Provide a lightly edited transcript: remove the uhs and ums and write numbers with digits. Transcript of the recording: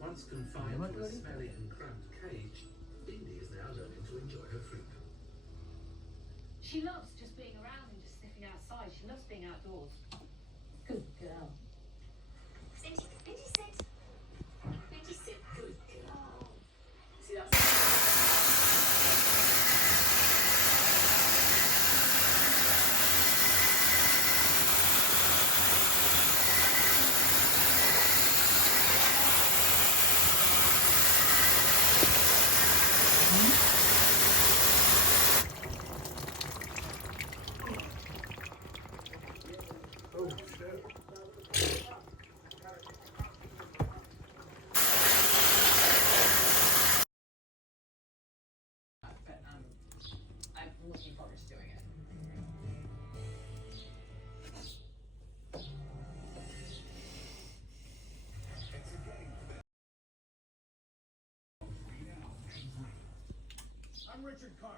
Once confined to a smelly and cramped cage, Bindi is now learning to enjoy her freedom. She loves just being around and just sniffing outside. She loves being outdoors. Good girl. Bindi, Bindi, sit. Bindi, sit. Good girl. See, that's... Oh, shit. But I'm looking forward to doing it. I'm Richard Karn.